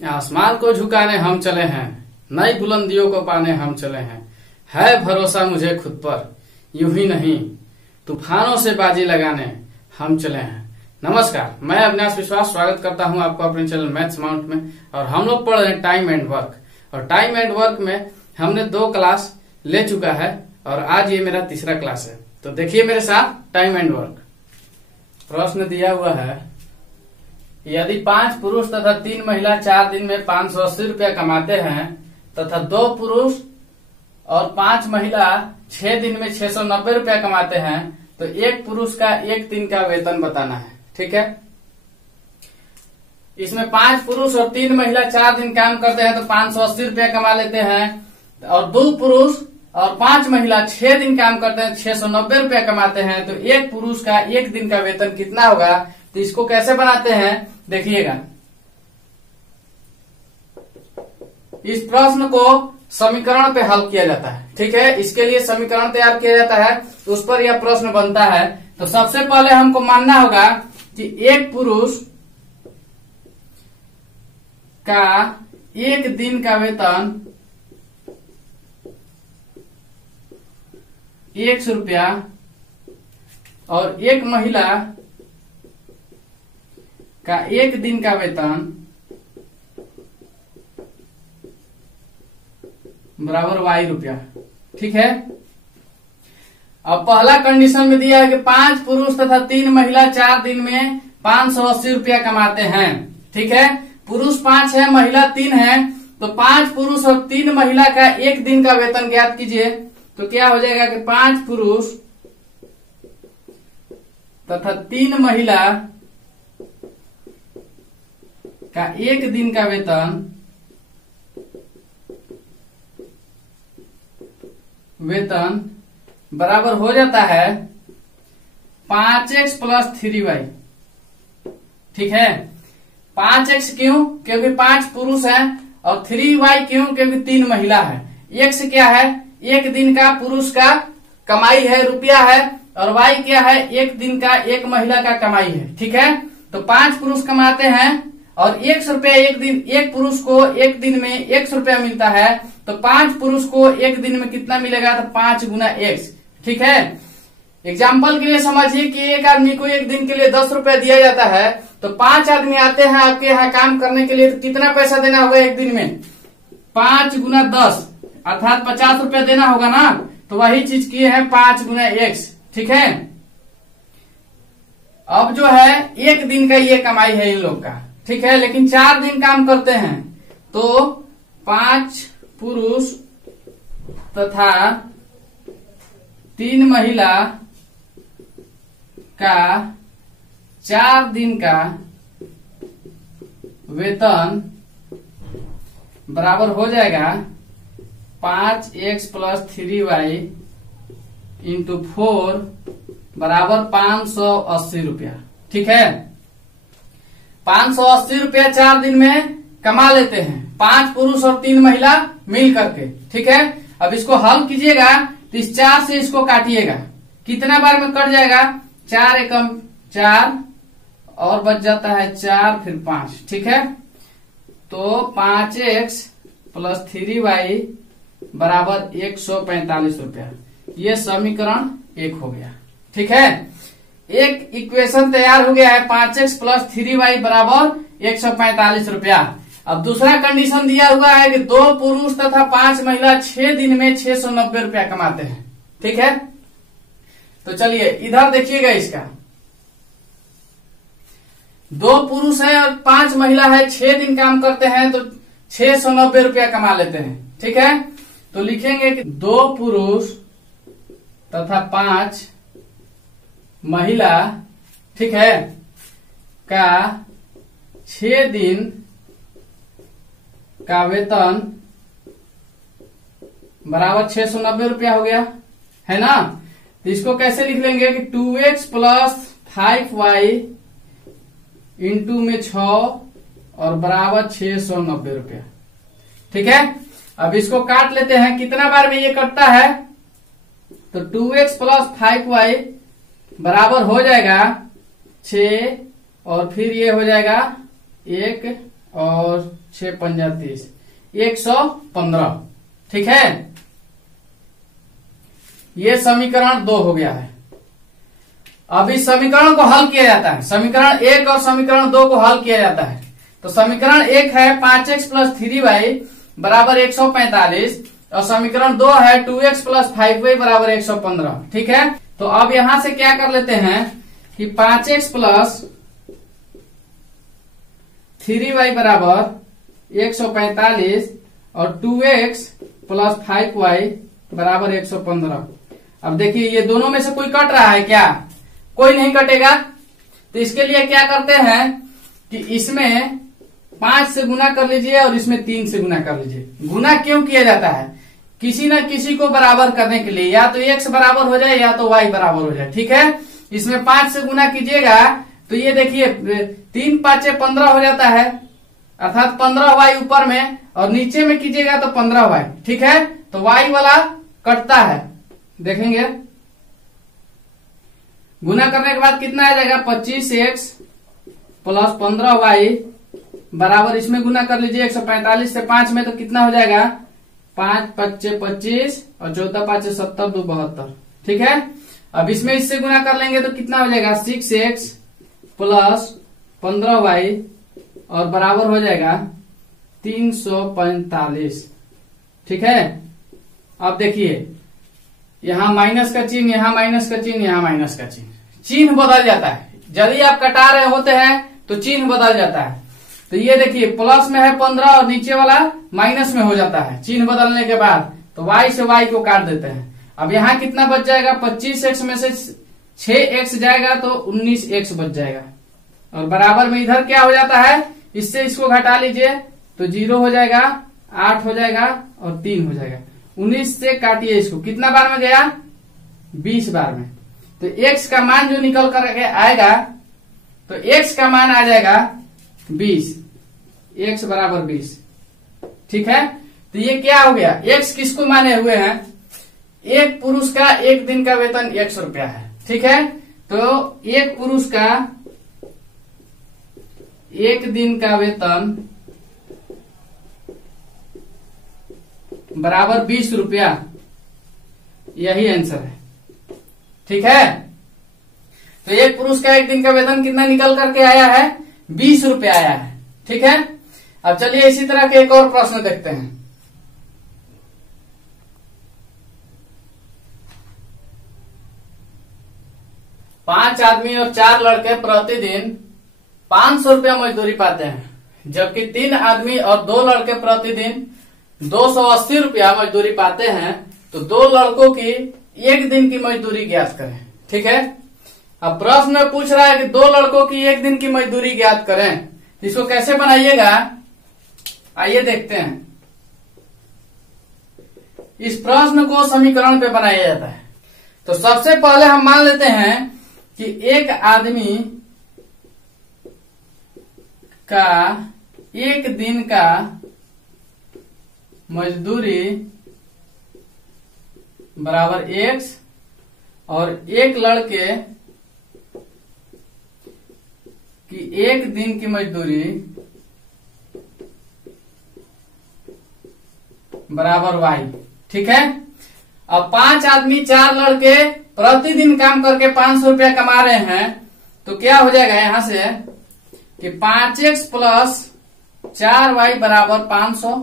आसमान को झुकाने हम चले हैं, नई बुलंदियों को पाने हम चले हैं। है भरोसा मुझे खुद पर, यूं ही नहीं तूफानों से बाजी लगाने हम चले हैं। नमस्कार, मैं अविनाश विश्वास स्वागत करता हूं आपको अपने चैनल मैथ्स माउंट में। और हम लोग पढ़ रहे हैं टाइम एंड वर्क, और टाइम एंड वर्क में हमने 2 क्लास ले चुका है और आज ये मेरा तीसरा क्लास है। तो देखिए मेरे साथ टाइम एंड वर्क। प्रश्न दिया हुआ है, यदि 5 पुरुष तथा 3 महिला 4 दिन में 580 रुपया कमाते हैं तथा 2 पुरुष और 5 महिला 6 दिन में 690 रुपया कमाते हैं तो एक पुरुष का एक दिन का वेतन बताना है। ठीक है, इसमें 5 पुरुष और 3 महिला 4 दिन काम करते हैं तो 580 रुपया कमा लेते हैं, और 2 पुरुष और 5 महिला 6 दिन काम करते हैं 690 रुपया कमाते हैं। तो एक पुरुष का एक दिन का वेतन कितना होगा? तो इसको कैसे बनाते हैं देखिएगा। इस प्रश्न को समीकरण पे हल किया जाता है। ठीक है, इसके लिए समीकरण तैयार किया जाता है, तो उस पर यह प्रश्न बनता है। तो सबसे पहले हमको मानना होगा कि एक पुरुष का एक दिन का वेतन 100 रुपया और एक महिला का एक दिन का वेतन बराबर Y रुपया। ठीक है, अब पहला कंडीशन में दिया है कि 5 पुरुष तथा 3 महिला 4 दिन में 580 रुपया कमाते हैं। ठीक है, पुरुष 5 है, महिला 3 है, तो 5 पुरुष और 3 महिला का एक दिन का वेतन ज्ञात कीजिए। तो क्या हो जाएगा कि 5 पुरुष तथा 3 महिला का एक दिन का वेतन बराबर हो जाता है 5x प्लस 3y। ठीक है, 5x क्यों? क्योंकि 5 पुरुष है, और 3y क्यों? क्योंकि 3 महिला है। x क्या है? एक दिन का पुरुष का कमाई है, रुपया है, और y क्या है? एक दिन का एक महिला का कमाई है। ठीक है, तो 5 पुरुष कमाते हैं और 100 रुपया एक दिन, एक पुरुष को एक दिन में 100 रुपया मिलता है, तो 5 पुरुष को एक दिन में कितना मिलेगा? तो 5 गुना x। ठीक है, एग्जाम्पल के लिए समझिए कि एक आदमी को एक दिन के लिए 10 रुपया दिया जाता है, तो 5 आदमी आते हैं आपके यहाँ काम करने के लिए, तो कितना पैसा देना होगा एक दिन में? 5 गुना 10 अर्थात 50 रुपया देना होगा ना। तो वही चीज किए हैं 5 गुना x। ठीक है, अब जो है एक दिन का ये कमाई है इन लोग का। ठीक है, लेकिन 4 दिन काम करते हैं, तो 5 पुरुष तथा 3 महिला का 4 दिन का वेतन बराबर हो जाएगा 5x प्लस 3y इंटू 4 बराबर 580 रुपया। ठीक है, 580 रुपया 4 दिन में कमा लेते हैं 5 पुरुष और 3 महिला मिल करके। ठीक है, अब इसको हल कीजिएगा तो इस 4 से इसको काटिएगा, कितना बार में कट जाएगा? 4 एकम 4 और बच जाता है 4 फिर 5। ठीक है, तो 5x प्लस 3y बराबर 145 रुपया। ये समीकरण 1 हो गया। ठीक है, एक इक्वेशन तैयार हो गया है 5x प्लस 3y बराबर 145 रुपया। अब दूसरा कंडीशन दिया हुआ है कि 2 पुरुष तथा 5 महिला 6 दिन में 690 रुपया कमाते हैं। ठीक है, तो चलिए इधर देखिएगा इसका। 2 पुरुष है और 5 महिला है, 6 दिन काम करते हैं तो 690 रुपया कमा लेते हैं। ठीक है, तो लिखेंगे कि 2 पुरुष तथा 5 महिला, ठीक है, का 6 दिन का वेतन बराबर 690 रुपया हो गया है ना। तो इसको कैसे लिख लेंगे कि 2x प्लस 5y इंटू में 6 और बराबर 690 रुपया। ठीक है, अब इसको काट लेते हैं, कितना बार में ये कटता है? तो 2x प्लस 5y बराबर हो जाएगा 6 और फिर ये हो जाएगा 1 और 6 पंजा 30, 115। ठीक है, ये समीकरण 2 हो गया है। अब इस समीकरण को हल किया जाता है। समीकरण 1 और समीकरण 2 को हल किया जाता है। तो समीकरण 1 है 5x प्लस 3y बराबर 145 और समीकरण 2 है 2x प्लस 5y बराबर 115। ठीक है, तो अब यहां से क्या कर लेते हैं कि 5x प्लस 3y बराबर 145 और 2x प्लस 5y बराबर 115। अब देखिए ये दोनों में से कोई कट रहा है क्या? कोई नहीं कटेगा। तो इसके लिए क्या करते हैं कि इसमें 5 से गुना कर लीजिए और इसमें 3 से गुना कर लीजिए। गुना क्यों किया जाता है? किसी न किसी को बराबर करने के लिए, या तो x बराबर हो जाए या तो y बराबर हो जाए। ठीक है, इसमें 5 से गुना कीजिएगा तो ये देखिए 3 5 15 हो जाता है, अर्थात 15y ऊपर में, और नीचे में कीजिएगा तो 15y। ठीक है, तो y वाला कटता है। देखेंगे गुना करने के बाद कितना आ जाएगा, 25x प्लस 15y बराबर, इसमें गुना कर लीजिए 145 से 5 में, तो कितना हो जाएगा 5 5 25 और 14 5 70 2 72। ठीक है, अब इसमें इससे गुना कर लेंगे तो कितना हो जाएगा 6x प्लस 15y और बराबर हो जाएगा 345। ठीक है, अब देखिए यहां माइनस का चिन्ह, यहां माइनस का चिन्ह, यहां माइनस का चिन्ह, चिन्ह बदल जाता है। यदि आप कटा रहे होते हैं तो चिन्ह बदल जाता है। तो ये देखिए प्लस में है 15 और नीचे वाला माइनस में हो जाता है चिन्ह बदलने के बाद। तो y से y को काट देते हैं। अब यहाँ कितना बच जाएगा, 25x में से 6x जाएगा तो 19x बच जाएगा, और बराबर में इधर क्या हो जाता है, इससे इसको घटा लीजिए तो 0 हो जाएगा, 8 हो जाएगा और 3 हो जाएगा। 19 से काटिए इसको, कितना बार में गया, 20 बार में। तो x का मान जो निकल कर आएगा, तो x का मान आ जाएगा 20, x बराबर 20। ठीक है, तो ये क्या हो गया, x किसको माने हुए हैं, एक पुरुष का एक दिन का वेतन 100 रुपया है। ठीक है, तो एक पुरुष का एक दिन का वेतन बराबर 20 रुपया, यही आंसर है। ठीक है, तो एक पुरुष का एक दिन का वेतन कितना निकल करके आया है, 20 रुपया आया है। ठीक है, अब चलिए इसी तरह के एक और प्रश्न देखते हैं। पांच आदमी और 4 लड़के प्रतिदिन 500 रुपया मजदूरी पाते हैं, जबकि 3 आदमी और 2 लड़के प्रतिदिन 280 रुपया मजदूरी पाते हैं। तो 2 लड़कों की एक दिन की मजदूरी ज्ञात करें। ठीक है, अब प्रश्न में पूछ रहा है कि 2 लड़कों की एक दिन की मजदूरी ज्ञात करें। इसको कैसे बनाइएगा, आइए देखते हैं। इस प्रश्न को समीकरण पे बनाया जाता है। तो सबसे पहले हम मान लेते हैं कि एक आदमी का एक दिन का मजदूरी बराबर x और एक लड़के की एक दिन की मजदूरी बराबर y। ठीक है, अब 5 आदमी 4 लड़के प्रतिदिन काम करके 500 रुपया कमा रहे हैं। तो क्या हो जाएगा यहां से कि 5x प्लस 4y बराबर 500।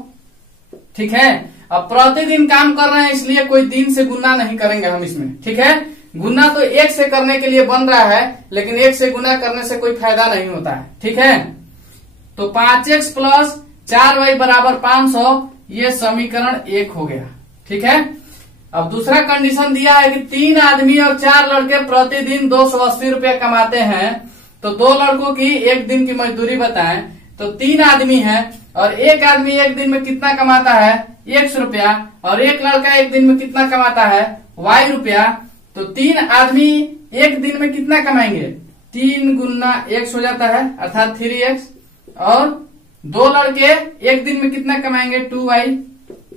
ठीक है, अब प्रतिदिन काम कर रहे हैं इसलिए कोई दिन से गुना नहीं करेंगे हम इसमें। ठीक है, गुना तो 1 से करने के लिए बन रहा है, लेकिन 1 से गुना करने से कोई फायदा नहीं होता है। ठीक है, तो 5x प्लस 4y बराबर 500, ये समीकरण 1 हो गया। ठीक है, अब दूसरा कंडीशन दिया है कि 3 आदमी और 4 लड़के प्रतिदिन 280 रुपया कमाते हैं। तो 2 लड़कों की एक दिन की मजदूरी बताएं। तो 3 आदमी हैं और एक आदमी एक दिन में कितना कमाता है, 100 रुपया, और एक लड़का एक दिन में कितना कमाता है, y रुपया। तो 3 आदमी एक दिन में कितना कमाएंगे, 3 गुना x हो जाता है, अर्थात 3x, और 2 लड़के एक दिन में कितना कमाएंगे, 2y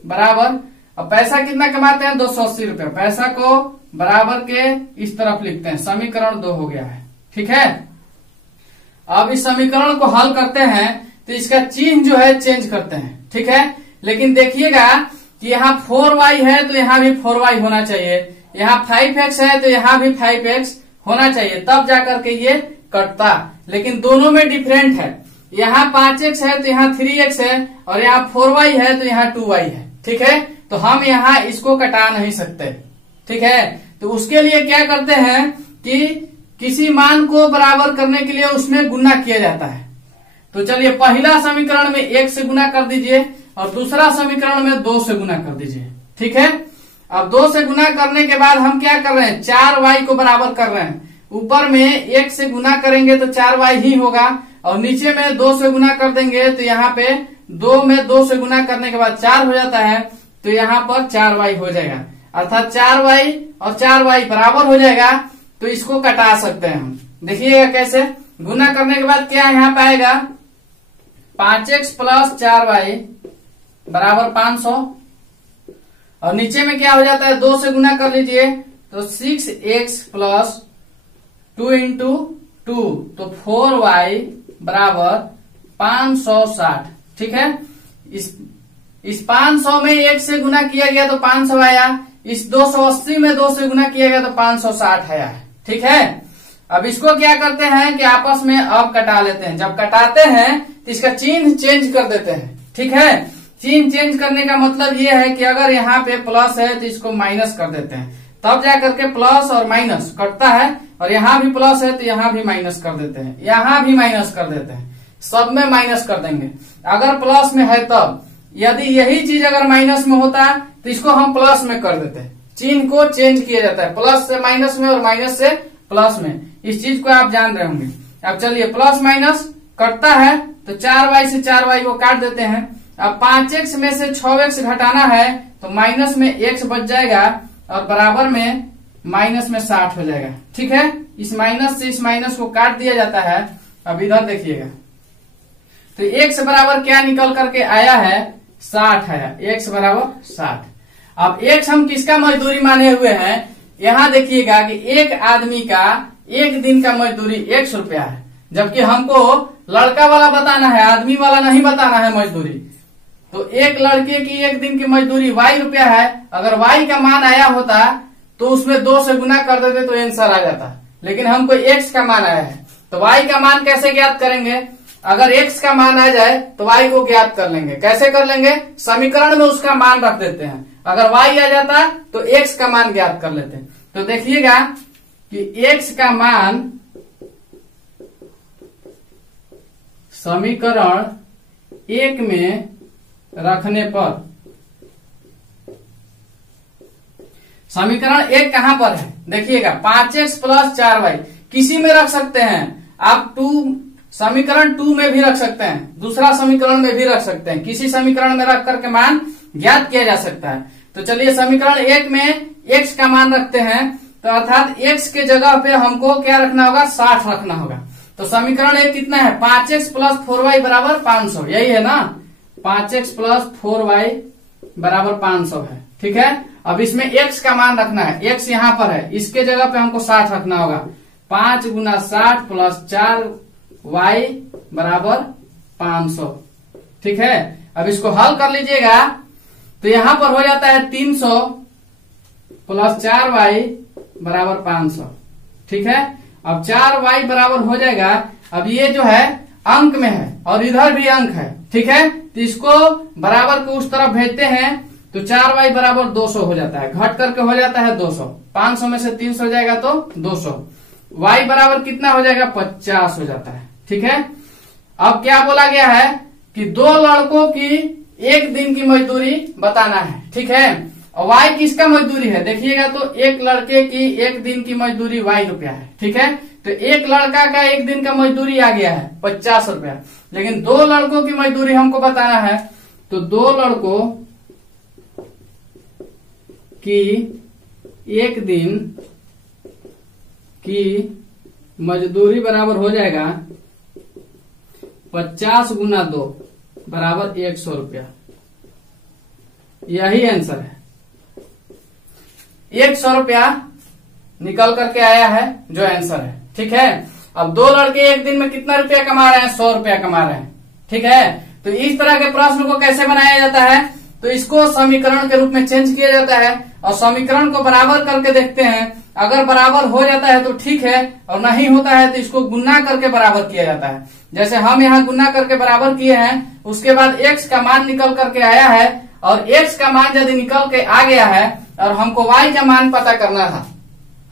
बराबर। अब पैसा कितना कमाते हैं, 280 रुपया। पैसा को बराबर के इस तरफ लिखते हैं, समीकरण 2 हो गया है। ठीक है, अब इस समीकरण को हल करते हैं तो इसका चिन्ह जो है चेंज करते हैं, ठीक है। लेकिन देखिएगा कि यहाँ 4y है तो यहाँ भी 4y होना चाहिए, यहाँ 5x है तो यहाँ भी 5x होना चाहिए, तब जाकर के ये कटता। लेकिन दोनों में डिफरेंट है, यहाँ 5x है तो यहाँ 3x है, और यहाँ 4y है तो यहाँ 2y है, ठीक है। तो हम यहाँ इसको कटा नहीं सकते, ठीक है। तो उसके लिए क्या करते हैं कि किसी मान को बराबर करने के लिए उसमें गुना किया जाता है। तो चलिए पहला समीकरण में 1 से गुना कर दीजिए और दूसरा समीकरण में 2 से गुना कर दीजिए, ठीक है। अब 2 से गुना करने के बाद हम क्या कर रहे हैं, 4y को बराबर कर रहे हैं। ऊपर में 1 से गुना करेंगे तो 4y ही होगा, और नीचे में 2 से गुना कर देंगे तो यहाँ पे 2 में 2 से गुना करने के बाद 4 हो जाता है, तो यहाँ पर 4y हो जाएगा, अर्थात 4y और 4y बराबर हो जाएगा। तो इसको कटा सकते हैं हम, देखिएगा कैसे। गुना करने के बाद क्या यहाँ पे आएगा, 5x प्लस 4y बराबर 500, और नीचे में क्या हो जाता है, 2 से गुना कर लीजिए तो 6x प्लस 2 इंटू 2, तो 4y बराबर 560, ठीक है। इस 500 में 1 से गुना किया गया तो 500 आया, इस 280 में 2 से गुना किया गया तो 560 आया, ठीक है। अब इसको क्या करते हैं कि आपस में अब कटा लेते हैं। जब कटाते हैं तो इसका चिन्ह चेंज कर देते हैं, ठीक है। चिन्ह चेंज करने का मतलब ये है कि अगर यहाँ पे प्लस है तो इसको माइनस कर देते हैं, तब जाकर के प्लस और माइनस कटता है। और यहाँ भी प्लस है तो यहाँ भी माइनस कर देते हैं, यहाँ भी माइनस कर देते हैं, सब में माइनस कर देंगे अगर प्लस में है तब। यदि यही चीज अगर माइनस में होता तो इसको हम प्लस में कर देते हैं। चिन्ह को चेंज किया जाता है, प्लस से माइनस में और माइनस से प्लस में। इस चीज को आप जान रहे होंगे। अब चलिए प्लस माइनस कटता है तो 4y से 4y को काट देते हैं। अब 5x में से 6x घटाना है तो माइनस में x बच जाएगा और बराबर में माइनस में 60 हो जाएगा, ठीक है। इस माइनस से इस माइनस को काट दिया जाता है। अब इधर देखिएगा तो x बराबर क्या निकल करके आया है, 60 आया, x बराबर 60। अब x हम किसका मजदूरी माने हुए हैं, यहाँ देखिएगा कि एक आदमी का एक दिन का मजदूरी 100 रुपया है, जबकि हमको लड़का वाला बताना है, आदमी वाला नहीं बताना है मजदूरी। तो एक लड़के की एक दिन की मजदूरी y रुपया है। अगर y का मान आया होता तो उसमें 2 से गुना कर देते तो आंसर आ जाता, लेकिन हमको x का मान आया है। तो y का मान कैसे ज्ञात करेंगे, अगर x का मान आ जाए तो y को ज्ञात कर लेंगे। कैसे कर लेंगे, समीकरण में उसका मान रख देते हैं, अगर y आ जाता तो x का मान ज्ञात कर लेते हैं। तो देखिएगा कि x का मान समीकरण 1 में रखने पर, समीकरण 1 कहां पर है देखिएगा, 5x प्लस 4y किसी में रख सकते हैं आप, समीकरण 2 में भी रख सकते हैं, दूसरा समीकरण में भी रख सकते हैं, किसी समीकरण में रख करके मान ज्ञात किया जा सकता है। तो चलिए समीकरण 1 में x का मान रखते हैं, तो अर्थात x के जगह पे हमको क्या रखना होगा, 60 रखना होगा। तो समीकरण 1 कितना है, 5x प्लस 4y बराबर 500, यही है ना, 5x प्लस 4y बराबर 500 है, ठीक है। अब इसमें x का मान रखना है, x यहाँ पर है, इसके जगह पे हमको 60 रखना होगा। 5 गुना 60 प्लस 4y बराबर 500, ठीक है। अब इसको हल कर लीजिएगा तो यहाँ पर हो जाता है 300 प्लस 4y बराबर 500, ठीक है। अब 4y बराबर हो जाएगा। अब ये जो है अंक में है और इधर भी अंक है, ठीक है। तो इसको बराबर को उस तरफ भेजते हैं तो 4y बराबर 200 हो जाता है, घट करके हो जाता है 200। 500 में से 300 जाएगा तो 200। y बराबर कितना हो जाएगा, 50 हो जाता है, ठीक है। अब क्या बोला गया है कि 2 लड़कों की एक दिन की मजदूरी बताना है, ठीक है। और y किसका मजदूरी है देखिएगा, तो एक लड़के की एक दिन की मजदूरी y रुपया है, ठीक है। तो एक लड़का का एक दिन का मजदूरी आ गया है 50 रुपया, लेकिन 2 लड़कों की मजदूरी हमको बताना है। तो 2 लड़कों की एक दिन की मजदूरी बराबर हो जाएगा 50 गुना 2 बराबर 100 रुपया, यही आंसर है। 100 रुपया निकल करके आया है जो आंसर है, ठीक है। अब 2 लड़के एक दिन में कितना रुपया कमा रहे हैं, 100 रुपया कमा रहे हैं, ठीक है। तो इस तरह के प्रश्न को कैसे बनाया जाता है, तो इसको समीकरण के रूप में चेंज किया जाता है और समीकरण को बराबर करके देखते हैं। अगर बराबर हो जाता है तो ठीक है, और नहीं होता है तो इसको गुना करके बराबर किया जाता है। जैसे हम यहाँ गुना करके बराबर किए हैं, उसके बाद x का मान निकल करके आया है, और x का मान यदि निकल के आ गया है और हमको y का मान पता करना था,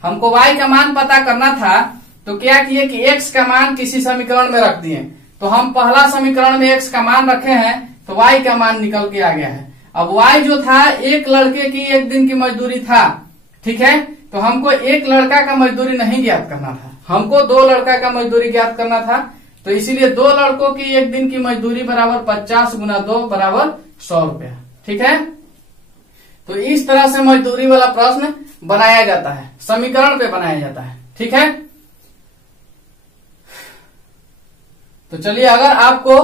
हमको y का मान पता करना था, तो क्या किए कि x का मान किसी समीकरण में रख दिए। तो हम पहला समीकरण में x का मान रखे हैं तो y का मान निकल के आ गया है। अब y जो था एक लड़के की एक दिन की मजदूरी था, ठीक है। तो हमको एक लड़का का मजदूरी नहीं ज्ञात करना था, हमको 2 लड़का का मजदूरी ज्ञात करना था। तो इसीलिए 2 लड़कों की एक दिन की मजदूरी बराबर 50 गुना 2 बराबर 100 रुपया, ठीक है। तो इस तरह से मजदूरी वाला प्रश्न बनाया जाता है, समीकरण पे बनाया जाता है, ठीक है। तो चलिए, अगर आपको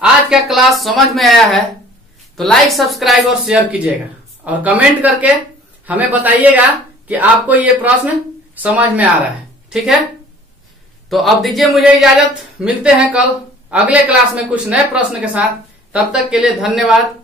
आज का क्लास समझ में आया है तो लाइक, सब्सक्राइब और शेयर कीजिएगा, और कमेंट करके हमें बताइएगा कि आपको ये प्रश्न समझ में आ रहा है, ठीक है। तो अब दीजिए मुझे इजाजत, मिलते हैं कल अगले क्लास में कुछ नए प्रश्न के साथ। तब तक के लिए धन्यवाद।